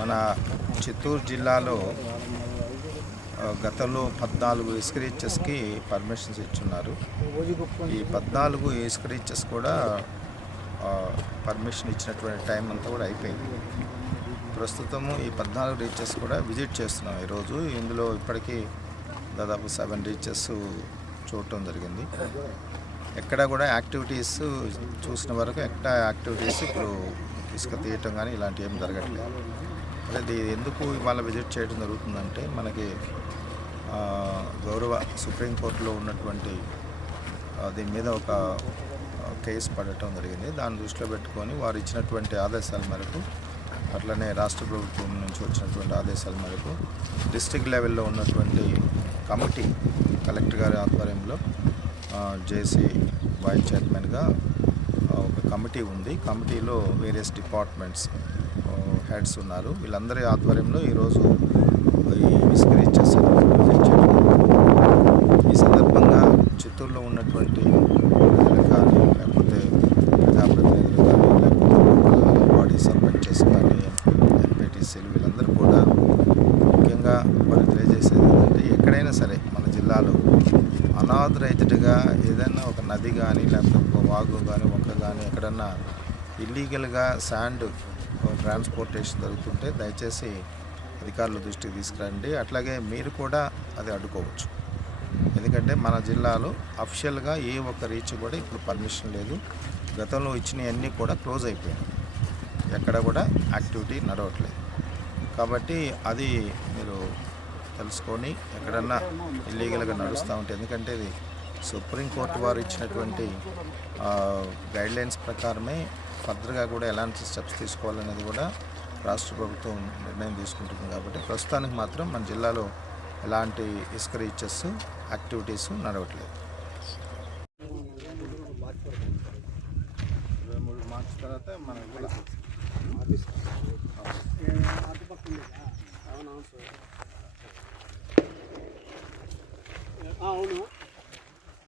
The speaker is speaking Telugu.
మన చిత్తూరు జిల్లాలో గతంలో 14 ఇసుక రీచెస్కి పర్మిషన్స్ ఇచ్చున్నారు. ఈ 14 ఇసుక రీచెస్ కూడా పర్మిషన్ ఇచ్చినటువంటి టైం అంతా కూడా అయిపోయింది. ప్రస్తుతము ఈ 14 రీచెస్ కూడా విజిట్ చేస్తున్నాం ఈరోజు. ఇందులో ఇప్పటికీ దాదాపు 7 రీచెస్ చూడటం జరిగింది. ఎక్కడ కూడా యాక్టివిటీస్ చూసిన వరకు ఎక్కడ యాక్టివిటీస్ ఇప్పుడు ఇసుక తీయటం కానీ ఇలాంటివి ఏం జరగట్లేదు. అది ఎందుకు ఇవాళ విజిట్ చేయడం జరుగుతుందంటే మనకి గౌరవ సుప్రీంకోర్టులో ఉన్నటువంటి దీని మీద ఒక కేసు పడటం జరిగింది. దాన్ని దృష్టిలో పెట్టుకొని వారు ఇచ్చినటువంటి ఆదేశాల మేరకు, అట్లనే రాష్ట్ర ప్రభుత్వం నుంచి వచ్చినటువంటి ఆదేశాల మేరకు డిస్ట్రిక్ట్ లెవెల్లో ఉన్నటువంటి కమిటీ కలెక్టర్ గారి ఆధ్వర్యంలో జేసీ వైస్ చైర్మన్గా ఒక కమిటీ ఉంది. కమిటీలో వేరియస్ డిపార్ట్మెంట్స్ హెడ్స్ ఉన్నారు. వీళ్ళందరి ఆధ్వర్యంలో ఈరోజు ఈ ఇసుక రీచెస్ ఈ సందర్భంగా చిత్తూరులో ఉన్నటువంటి ప్రజలు కానీ, లేకపోతే ప్రజాప్రతినిధులు కానీ, లేకపోతే బాడీ సర్పంచెస్ కానీ, ఎంపీటీసీలు వీళ్ళందరూ కూడా ముఖ్యంగా వాళ్ళు తెలియజేసేది ఏంటంటే, ఎక్కడైనా సరే మన జిల్లాలో అనాథరైజ్డ్గా ఏదైనా ఒక నది కానీ, లేకపోతే ఒక వాగు కానీ, మొక్క కానీ ఎక్కడన్నా ఇల్లీగల్గా శాండ్ ట్రాన్స్పోర్టేషన్ జరుగుతుంటే దయచేసి అధికారుల దృష్టికి తీసుకురండి. అట్లాగే మీరు కూడా అది అడ్డుకోవచ్చు. ఎందుకంటే మన జిల్లాలో అఫిషియల్గా ఏ ఒక్క రీచ్ కూడా ఇప్పుడు పర్మిషన్ లేదు. గతంలో ఇచ్చినవన్నీ కూడా క్లోజ్ అయిపోయాయి. ఎక్కడ కూడా యాక్టివిటీ నడవట్లేదు. కాబట్టి అది మీరు తెలుసుకొని ఎక్కడన్నా ఇల్లీగల్గా నడుస్తూ ఉంటే, ఎందుకంటే ఇది సుప్రీంకోర్టు వారు ఇచ్చినటువంటి గైడ్లైన్స్ ప్రకారమే ఫర్దర్గా కూడా ఎలాంటి స్టెప్స్ తీసుకోవాలనేది కూడా రాష్ట్ర ప్రభుత్వం నిర్ణయం తీసుకుంటుంది. కాబట్టి ప్రస్తుతానికి మాత్రం మన జిల్లాలో ఎలాంటి ఇసుక రీచెస్ యాక్టివిటీస్ నడవట్లేదు. 23 మార్చి తర్వాత మన అవును